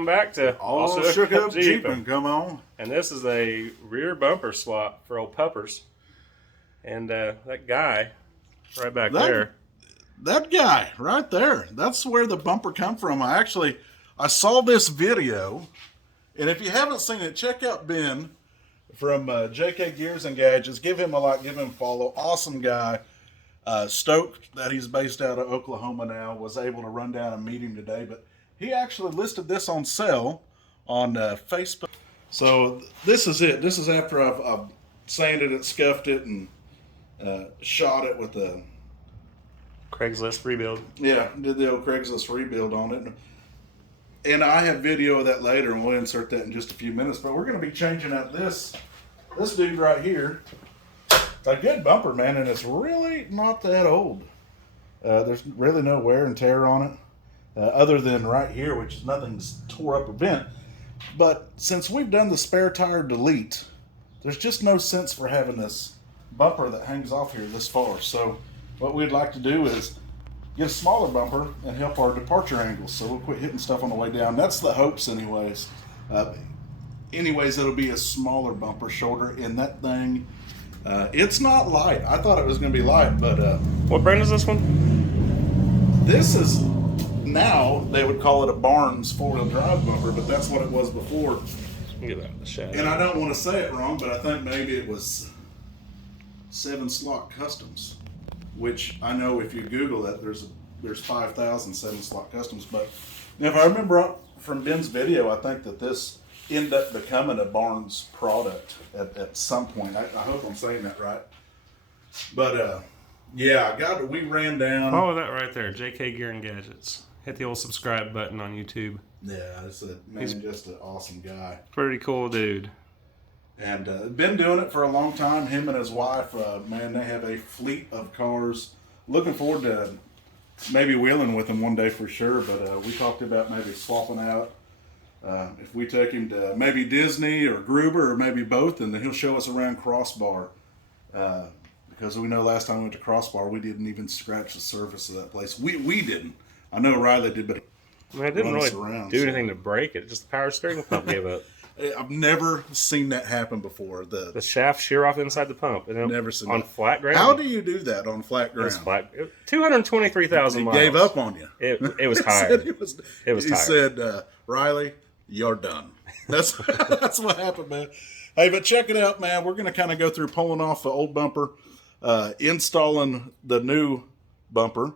welcome back to All Shook Up Jeeping. Come on. And this is a rear bumper slot for old Puppers. And that guy right back there. That guy right there. That's where the bumper come from. I saw this video, and if you haven't seen it, check out Ben from JK Gears and Gadgets. Give him a like, give him a follow. Awesome guy. Stoked that he's based out of Oklahoma now. Was able to run down and meet him today, but he actually listed this on sale on Facebook. So this is it. This is after I've sanded it, scuffed it, and shot it with a Craigslist rebuild. Yeah, did the old Craigslist rebuild on it. And I have video of that later, and we'll insert that in just a few minutes. But we're going to be changing out this dude right here. It's a good bumper, man, and it's really not that old. There's really no wear and tear on it. Other than right here, which is nothing's tore up or bent. But since we've done the spare tire delete, there's just no sense for having this bumper that hangs off here this far. So what we'd like to do is get a smaller bumper and help our departure angles. So we'll quit hitting stuff on the way down. That's the hopes anyways. It'll be a smaller bumper shoulder in that thing. It's not light. I thought it was going to be light, but... what brand is this one? This is... Now, they would call it a Barnes four-wheel drive bumper, but that's what it was before. Get out of the shadow. And I don't want to say it wrong, but I think maybe it was 7-slot customs, which I know if you Google it, there's 5,000 7-slot customs. But if I remember from Ben's video, I think that this ended up becoming a Barnes product at some point. I hope I'm saying that right. But yeah, we ran down. Follow that right there, JK Gear and Gadgets. Hit the old subscribe button on YouTube. Yeah, he's just an awesome guy. Pretty cool dude. And been doing it for a long time. Him and his wife, man, they have a fleet of cars. Looking forward to maybe wheeling with him one day for sure. But we talked about maybe swapping out. If we take him to maybe Disney or Gruber or maybe both, and then he'll show us around Crossbar. Because we know last time we went to Crossbar, we didn't even scratch the surface of that place. We didn't. I know Riley did, but I didn't really do anything to break it. Just the power steering pump gave up. I've never seen that happen before. The shaft shear off inside the pump. Never seen on that. Flat ground. How do you do that on flat ground? 223,000 miles. He gave up on you. It was tired. It was tired. He said, Riley, you're done. That's what happened, man. Hey, but check it out, man. We're going to kind of go through pulling off the old bumper, installing the new bumper,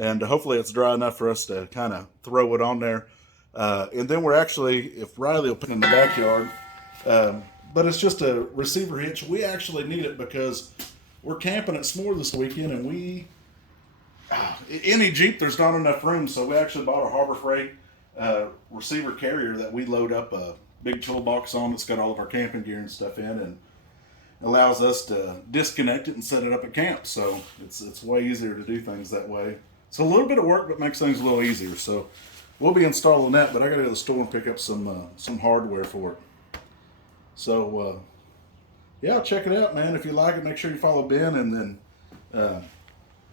and hopefully it's dry enough for us to kind of throw it on there. And then we're actually, if Riley will put it in the backyard, but it's just a receiver hitch. We actually need it because we're camping at S'more this weekend, and any Jeep, there's not enough room, so we actually bought a Harbor Freight receiver carrier that we load up a big toolbox on. It's got all of our camping gear and stuff in, and allows us to disconnect it and set it up at camp. So it's way easier to do things that way. It's a little bit of work, but makes things a little easier. So we'll be installing that, but I got to go to the store and pick up some hardware for it. So yeah, check it out, man. If you like it, make sure you follow Ben, and then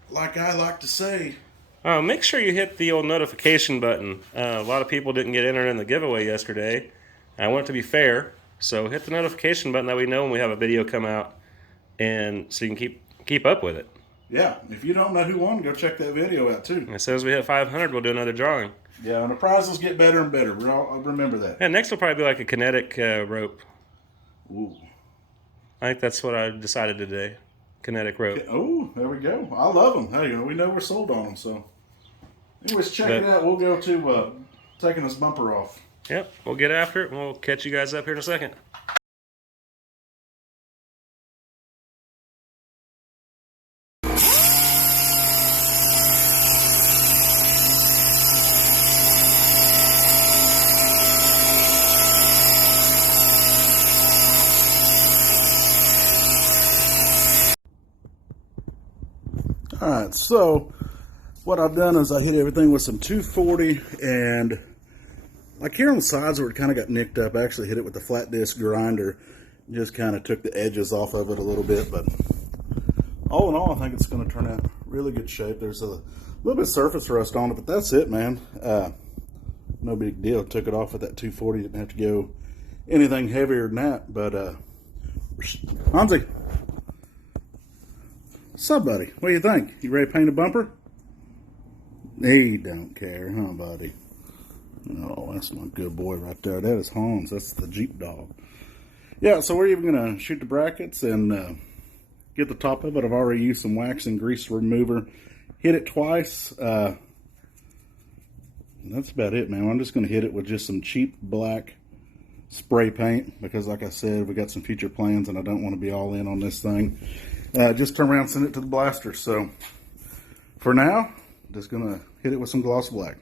like I like to say, make sure you hit the old notification button. A lot of people didn't get entered in the giveaway yesterday. I want it to be fair, so hit the notification button that we know when we have a video come out, and so you can keep up with it. Yeah, if you don't know who won, go check that video out too. As soon as we hit 500, we'll do another drawing. Yeah, and the prizes get better and better. I'll remember that. Yeah, next will probably be like a kinetic rope. Ooh. I think that's what I decided today. Kinetic rope. Oh, there we go. I love them. Hey, we know we're sold on them. So, anyways, check it out. We'll go to taking this bumper off. Yep, we'll get after it, and we'll catch you guys up here in a second. All right, so what I've done is I hit everything with some 240, and like here on the sides where it kind of got nicked up, I actually hit it with the flat disc grinder. Just kind of took the edges off of it a little bit, but all in all, I think it's going to turn out really good shape. There's a little bit of surface rust on it, but that's it, man. no big deal. Took it off with that 240. Didn't have to go anything heavier than that. But Hansi, what's up, buddy? What do you think? You ready to paint a bumper? He don't care, huh, buddy? Oh, that's my good boy right there. That is Hans. That's the Jeep dog. Yeah, so we're even going to shoot the brackets and get the top of it. I've already used some wax and grease remover. Hit it twice. That's about it, man. I'm just going to hit it with just some cheap black spray paint because, like I said, we got some future plans and I don't want to be all in on this thing. Just turn around and send it to the blaster. So, for now, just going to hit it with some gloss black.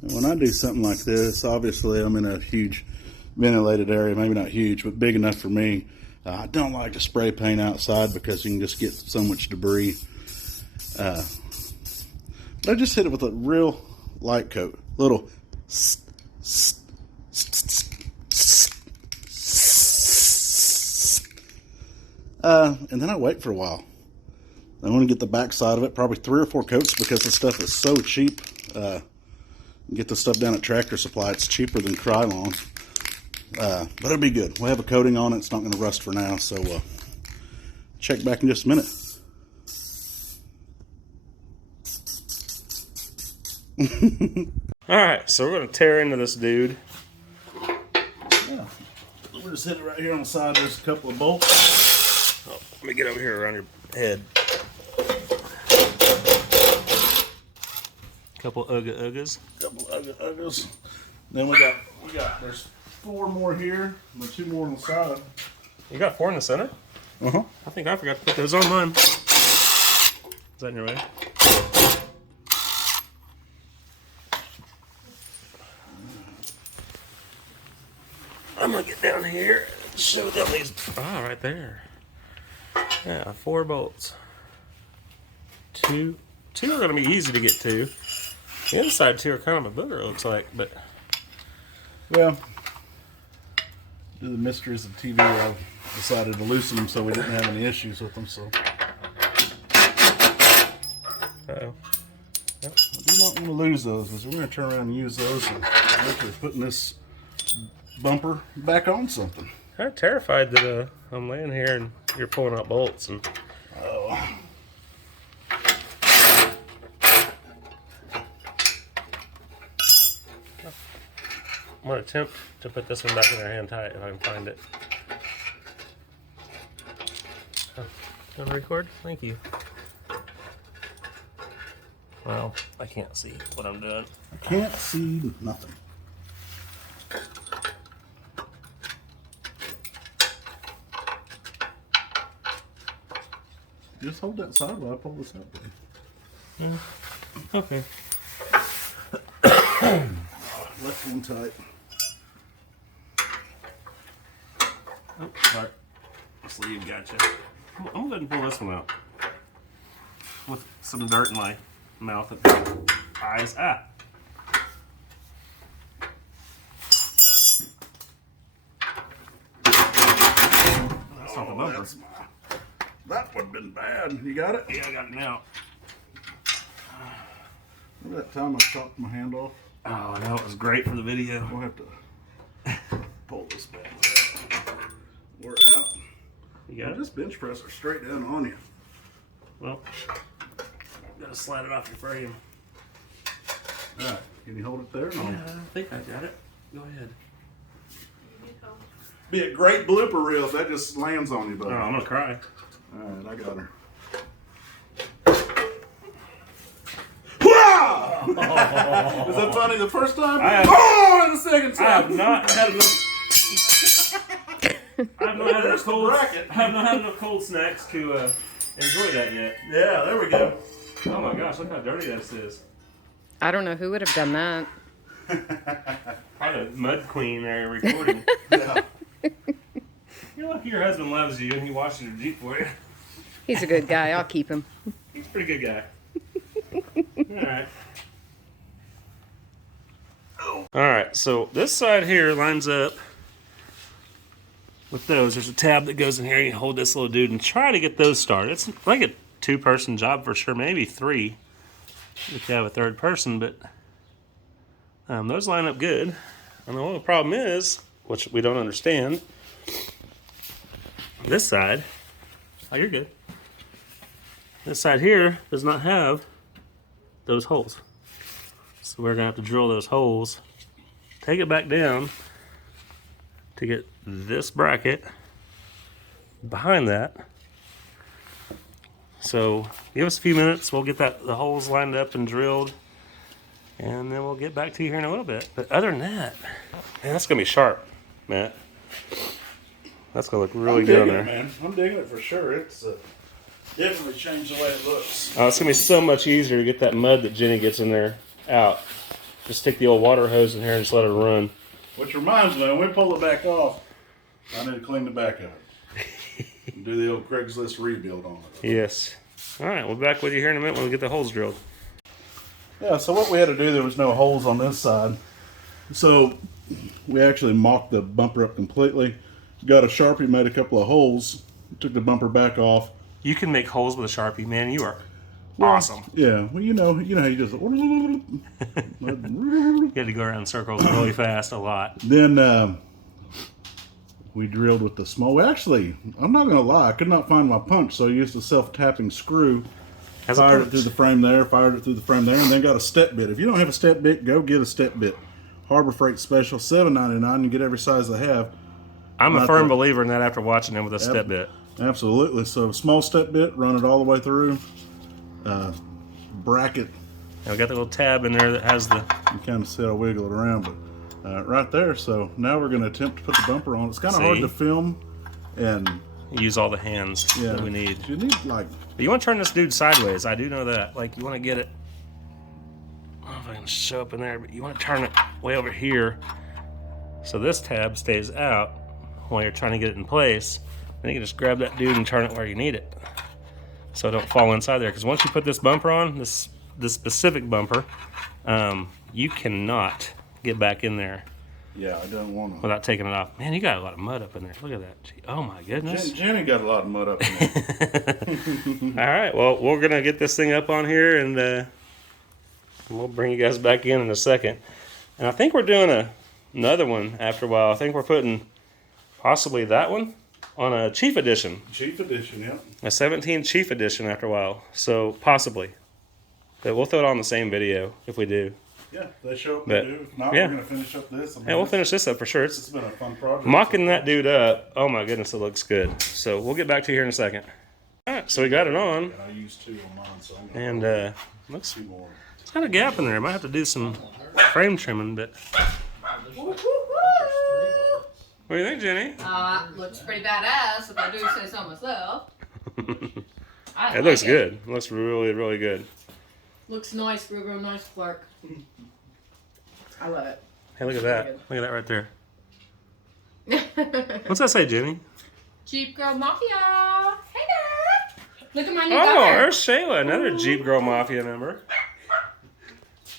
When I do something like this, obviously I'm in a huge ventilated area, maybe not huge, but big enough for me. I don't like to spray paint outside because you can just get so much debris. But I just hit it with a real light coat. Little and then I wait for a while. I want to get the back side of it, probably 3 or 4 coats because this stuff is so cheap. Get the stuff down at Tractor Supply. It's cheaper than Krylon. But it'll be good. We'll have a coating on it. It's not going to rust for now. So check back in just a minute. Alright, so we're going to tear into this dude. Yeah. We'll just hit it right here on the side. There's a couple of bolts. Oh, let me get over here around your head. Couple uggas. Then we got there's 4 more here, and 2 more on the side. You got 4 in the center? Uh-huh. I think I forgot to put those on mine. Is that in your way? I'm gonna get down here and show them these. Ah, right there. Yeah, 4 bolts. 2 are gonna be easy to get to. The inside 2 are kind of a booger, it looks like, but well, due to the mysteries of TV, I decided to loosen them so we didn't have any issues with them. So, uh-oh. I do not want to lose those because we're going to turn around and use those and actually putting this bumper back on something. I'm terrified that I'm laying here and you're pulling out bolts and. Oh. I'm going to attempt to put this one back in there hand tight if I can find it. Oh, gonna record? Thank you. Well, I can't see what I'm doing. I can't see nothing. Just hold that side while I pull this out. Yeah. Okay. Left one tight. Oh, sorry. Sleeve, gotcha. I'm gonna go ahead and pull this one out. With some dirt in my mouth and eyes. Ah! That's not the bumper. That would have been bad. You got it? Yeah, I got it now. Remember that time I chopped my hand off? Oh, I know. It was great for the video. We'll have to pull this back. We're out. You got it? This bench presser straight down on you. Well, gotta slide it off your frame. Alright, can you hold it there? No. Yeah, I think I got it. Go ahead. Be a great blooper reel if that just lands on you, buddy. Oh, I'm gonna cry. Alright, I got her. Was that funny the first time? And the second time! I have not had enough. I have not had enough cold snacks to enjoy that yet. Yeah, there we go. Oh my gosh, look how dirty this is. I don't know who would have done that. Probably a mud queen there recording. Yeah. You're lucky your husband loves you and he washes your Jeep for you. He's a good guy. I'll keep him. He's a pretty good guy. Alright. Alright, so this side here lines up with those, there's a tab that goes in here. You hold this little dude and try to get those started. It's like a 2-person job for sure, maybe 3 if you have a 3rd person, but those line up good. And the only problem is, which we don't understand, this side, oh, you're good. This side here does not have those holes. So we're gonna have to drill those holes, take it back down to get this bracket behind that. So give us a few minutes, we'll get the holes lined up and drilled, and then we'll get back to you here in a little bit. But other than that, man, that's gonna be sharp, Matt. That's gonna look really good on there. Man. I'm digging it for sure. It's definitely changed the way it looks. Oh, it's gonna be so much easier to get that mud that Jenny gets in there out. Just take the old water hose in here and just let it run. Which reminds me, when we pull it back off, I need to clean the back of it. Do the old Craigslist rebuild on it. Yes. All right, we'll be back with you here in a minute when we get the holes drilled. Yeah, so what we had to do, there was no holes on this side. So we actually mocked the bumper up completely. Got a Sharpie, made a couple of holes, took the bumper back off. You can make holes with a Sharpie, man. You are awesome. Yeah, well, you know how you just... You had to go around in circles really fast a lot. Then we drilled with the small... Actually, I'm not going to lie, I could not find my punch, so I used a self-tapping screw. Fired it through the frame there, and then got a step bit. If you don't have a step bit, go get a step bit. Harbor Freight Special, $7.99. You get every size they have. I'm a firm believer in that after watching them with a step bit. Absolutely. So small step bit, run it all the way through. Bracket. And we got the little tab in there that has the... You kind of see I'll wiggle it around, but right there. So now we're going to attempt to put the bumper on. It's kind of hard to film and... Use all the hands that we need. You need like... But you want to turn this dude sideways. I do know that. Like, you want to get it... I don't know if I can show up in there, but you want to turn it way over here so this tab stays out while you're trying to get it in place. Then you can just grab that dude and turn it where you need it so it don't fall inside there. Because once you put this bumper on, this specific bumper, you cannot get back in there. Yeah, I don't want to. Without taking it off. Man, you got a lot of mud up in there. Look at that. Oh my goodness. Jenny got a lot of mud up in there. All right, well, we're going to get this thing up on here, and we'll bring you guys back in a second. And I think we're doing another one after a while. I think we're putting possibly that one on a Chief Edition. Chief Edition, yeah. A 17 Chief Edition after a while. So possibly. But we'll throw it on the same video if we do. Yeah, they show up and do. If not, we're going to finish up this. I mean, we'll finish this up for sure. It's been a fun project. Mocking that dude up. Oh my goodness, it looks good. So we'll get back to you here in a second. All right, so we got it on. I used 2 on mine, so I'm and looks 2 more. It's got a gap in there. I might have to do some frame trimming, but... What do you think, Jenny? Looks pretty badass if I do say so myself. It looks good. It looks really, really good. Looks nice, real nice, Clark. I love it. Hey, look at that. Look at that right there. What's that say, Jenny? Jeep Girl Mafia. Hey there. Look at my new Oh, daughter. there's Shayla, another Jeep Girl Mafia member.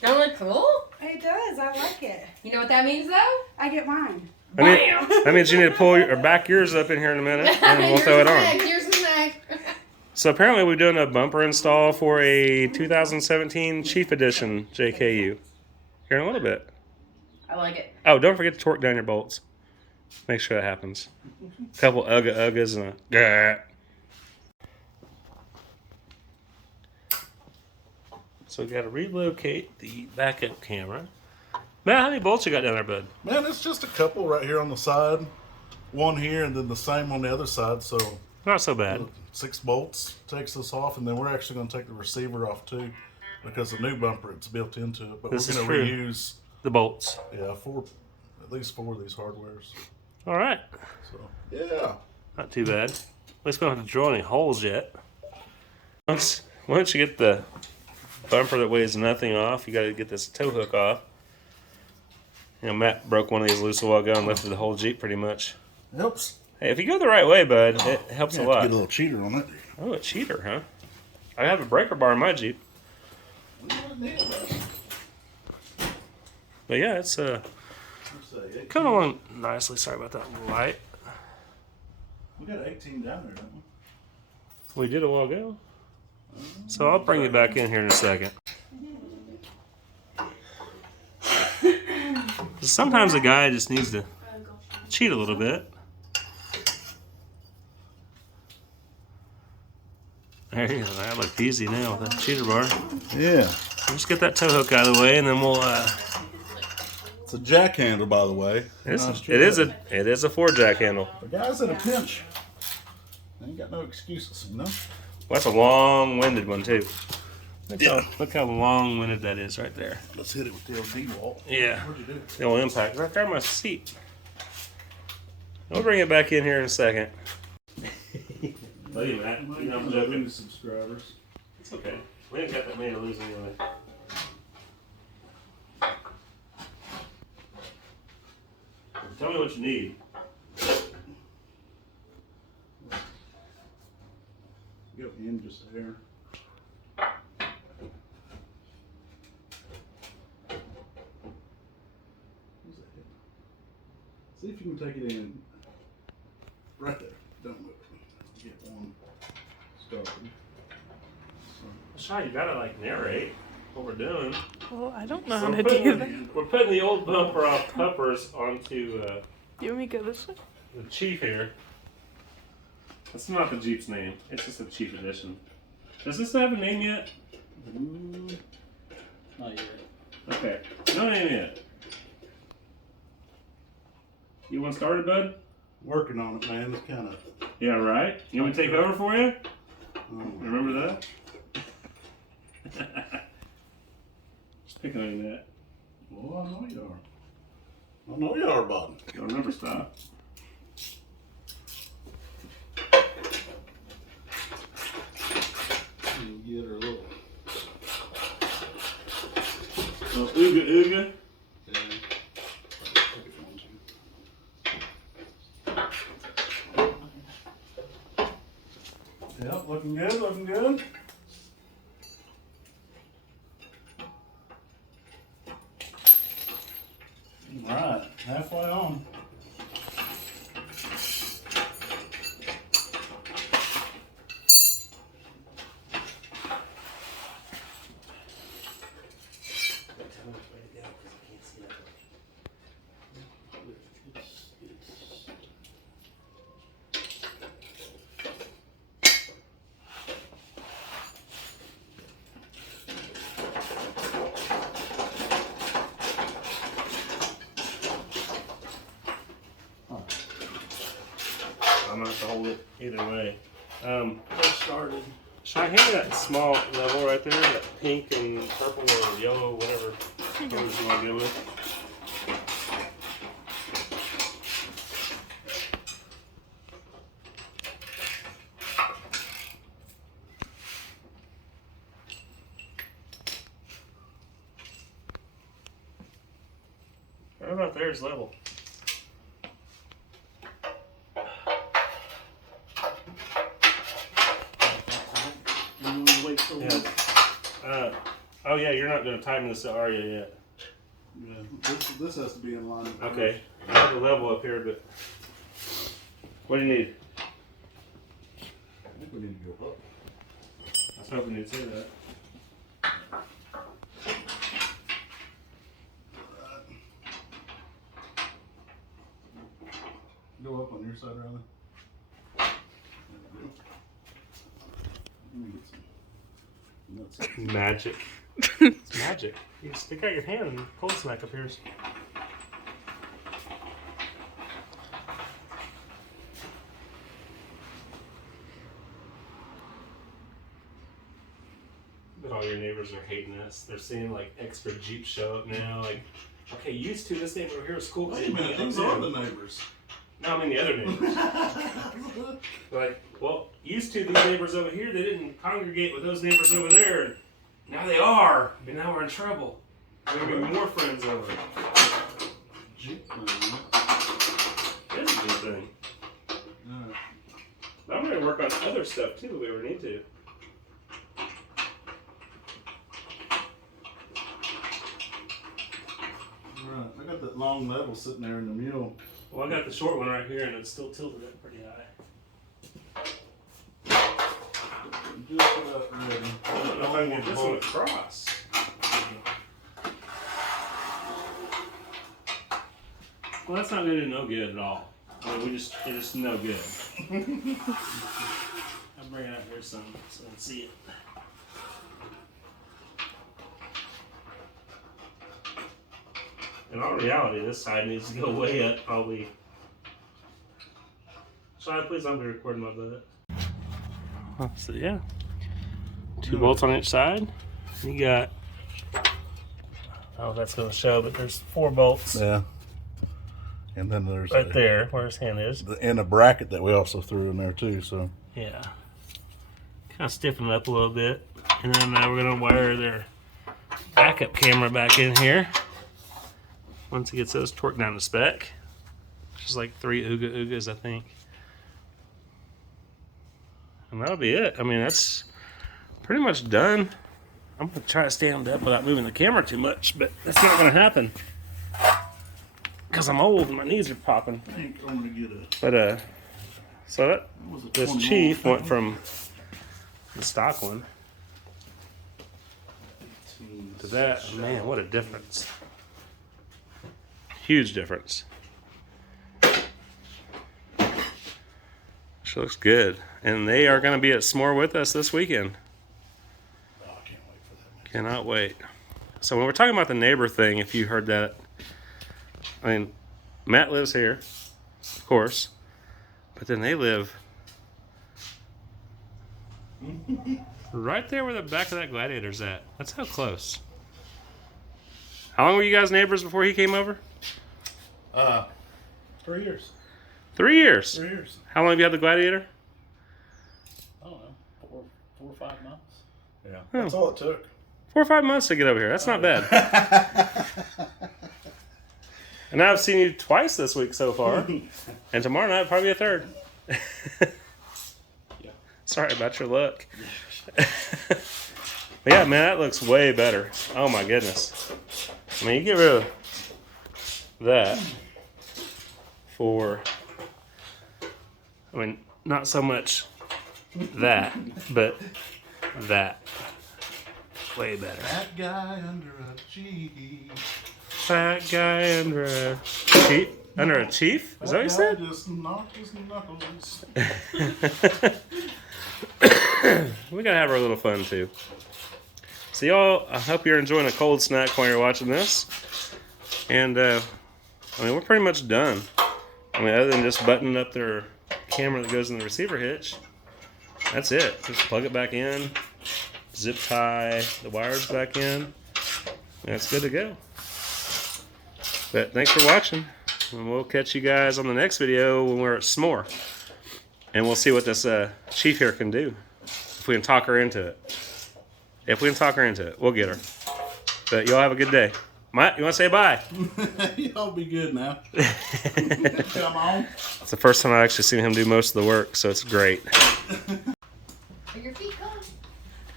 Don't look cool? It does. I like it. You know what that means, though? I get mine. That means you need to pull or back yours up in here in a minute, and we'll throw it on. Here's the neck. So apparently we're doing a bumper install for a 2017 Chief Edition JKU. Here in a little bit. I like it. Oh, don't forget to torque down your bolts. Make sure that happens. A couple uggas and a grrr. So we got to relocate the backup camera. Matt, how many bolts you got down there, bud? Man, it's just a couple right here on the side. One here and then the same on the other side. So Not so bad. 6 bolts takes us off. And then we're actually going to take the receiver off too. Because the new bumper, it's built into it. But This we're is going to true. reuse, The bolts. yeah, at least 4 of these hardwares. All right. So, yeah. Not too bad. At least we don't have to drill any holes yet. Once you get the bumper that weighs nothing off, you got to get this tow hook off. You know, Matt broke one of these loose a while ago and lifted the whole Jeep pretty much. Helps. Hey, if you go the right way, bud, it helps a Get lot. a little cheater on it. Oh, a cheater, huh? I have a breaker bar in my Jeep. But yeah, it's coming along nicely. Sorry about that light. We got 18 down there, don't we? We did a while ago. So I'll bring you back in here in a second. Sometimes a guy just needs to cheat a little bit. There you go. That looked easy now with that cheater bar. Yeah. Just get that tow hook out of the way, and then we'll. It's a jack handle, by the way. It is a 4-jack handle. The guy's in a pinch. Ain't got no excuses, you know? Well, that's a long-winded one too. Look how long-winded that is right there. Let's hit it with the old D-wall. Yeah. What'd you do? The old impact right there on my seat. We'll bring it back in here in a second. Tell you, Matt. You know, I'm joking. Lose subscribers. It's okay. We ain't got that many to lose anyway. Tell me what you need. Go in just there. Where's that hit? See if you can take it in. Right there. Don't move it. Get one started. Sean, you gotta like narrate what we're doing. Well, I don't know So how to do that. we're putting the old bumper off Puppers onto You want me to go this way? the Chief here. That's not the Jeep's name. It's just a Chief edition. Does this have a name yet? Not yet. Okay. No name yet. You want started, bud? Working on it, man. It's kind of. Yeah, right? You want me to take over for you? Remember that? Just picking on you, Matt. Well, I know you are. I know you are, bud. Don't remember stop. You get her a little. Ooga ooga. Yep, looking good, looking good. All right, halfway on. I'm gonna have to hold it either way. Just started. Should I hand you that small level right there? That pink and purple or yellow, whatever colors you want to go with. Right about there is level. Wait till Yeah. Oh yeah, you're not gonna tighten this, are you yet? yeah, this has to be in line. with Okay. I have the level up here, but what do you need? I think we need to go up. I was hoping you'd say that. Go up on your side, Riley. Let me get some nuts. Magic. It's magic. You stick out your hand and cold snack appears. But all your neighbors are hating us. They're seeing like extra Jeep show up now. Like, okay, used to this neighbor here was cool. Wait a minute, these are the neighbors. No, I mean the other neighbors. Like, well, used to these neighbors over here, they didn't congregate with those neighbors over there. And now they are, but now we're in trouble. We're gonna be more friends over it. Jeep. It's a good thing. But I'm gonna work on other stuff too if we ever need to. Right, I got that long level sitting there in the mule. Well, I got the short one right here, and it's still tilted up pretty high. up ready. I don't know if I can get this one across. Well, that's not gonna do no good at all. I mean, it's just no good. I'll bring it up here some so I can see it. In all reality, this side needs to go way up, probably. Shall I please don't be recording my butt? So yeah, 2 bolts on each side. You got, I don't know if that's going to show, but there's 4 bolts Yeah. And then there's right there where his hand is. and a bracket that we also threw in there too. So Yeah, kind of stiffen it up a little bit, and then now we're going to wire their backup camera back in here. Once it gets those torqued down to spec, just like 3 Oogas, I think. And that'll be it. I mean, that's pretty much done. I'm going to try to stand up without moving the camera too much, but that's not going to happen. Because I'm old and my knees are popping. I think I'm gonna get a. But, so Was it this 21? Chief went from the stock one to that. Man, what a difference. Huge difference. She looks good. And they are going to be at S'more with us this weekend. Oh, I can't wait for that. Cannot wait. So when we're talking about the neighbor thing, if you heard that, I mean, Matt lives here, of course, but then they live right there where the back of that Gladiator's at. That's how close. How long were you guys neighbors before he came over? 3 years. 3 years. 3 years. How long have you had the Gladiator? I don't know, four or 5 months. Yeah. That's all it took. 4 or 5 months to get over here. That's not bad. And I've seen you twice this week so far. And tomorrow night, probably a third. Yeah. Sorry about your luck. But yeah, man, that looks way better. Oh my goodness. I mean, you get rid of that for, I mean, not so much that, but that. Way better. That guy under a Jeep. Fat guy under a chief? Under a chief? Is that what you said? Just knocked his knuckles. We gotta have our little fun too. So y'all, I hope you're enjoying a cold snack while you're watching this. And I mean, we're pretty much done. I mean, other than just buttoning up their camera that goes in the receiver hitch, that's it. Just plug it back in, zip tie the wires back in, and it's good to go. But thanks for watching, and we'll catch you guys on the next video when we're at S'more. And we'll see what this Chief here can do. If we can talk her into it. If we can talk her into it, we'll get her. But y'all have a good day. Matt, you want to say bye? Y'all be good now. Come on. It's the first time I've actually seen him do most of the work, so it's great. Are your feet gone?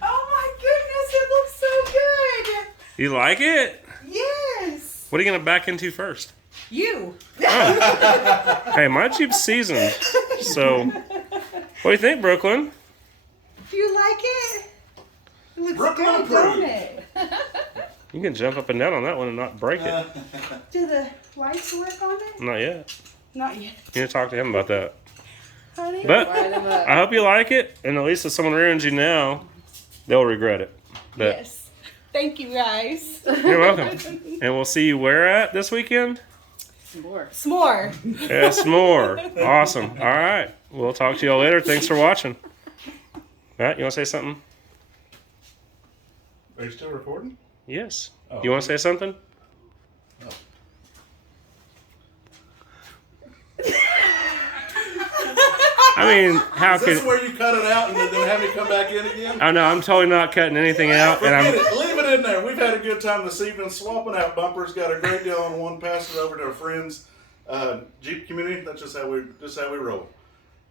Oh my goodness, it looks so good. You like it? Yes. What are you going to back into first? You. Hey, my Jeep's seasoned. So, what do you think, Brooklyn? Do you like it? It looks Brooklyn good, don't approved. it? You can jump up and down on that one and not break it. Do the lights work on it? Not yet. Not yet. You need to talk to him about that. Honey? But Wire them up. I hope you like it, and at least if someone ruins you now, they'll regret it. But Yes. Thank you guys. you're welcome. And we'll see you where at this weekend? More. S'more. Yeah, S'more. Awesome. All right. We'll talk to y'all later. Thanks for watching. Matt, you want to say something? Are you still recording? Yes. Oh. You want to say something? I mean, how Is this can... where you cut it out and then have me come back in again? Oh, no, I'm totally not cutting anything out. And Forget I'm... it. Leave it in there. We've had a good time this evening swapping out bumpers. Got a great deal on one. Passed it over to our friends, Jeep community. That's just how we roll.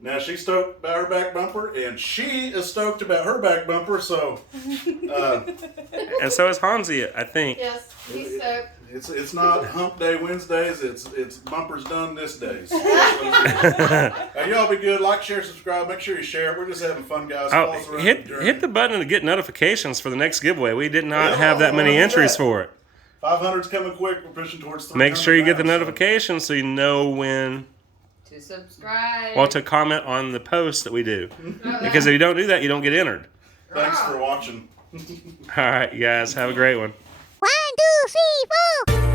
Now she's stoked about her back bumper, and she is stoked about her back bumper. So And so is Hansi, I think. Yes, he's stoked. It's not Hump Day Wednesdays. It's bumpers done this day. So hey, y'all be good. Like, share, subscribe. Make sure you share it. We're just having fun, guys. Follow us Oh, around hit the journey. hit the button to get notifications for the next giveaway. We did not Yeah, have that many do entries that. for it. 500's coming quick. We're pushing towards 300. Make sure you get the now, so- notifications so you know when, To subscribe. well, to comment on the post that we do. Because if you don't do that, you don't get entered. Thanks for watching. All right, you guys, have a great one. 1, 2, 3, 4.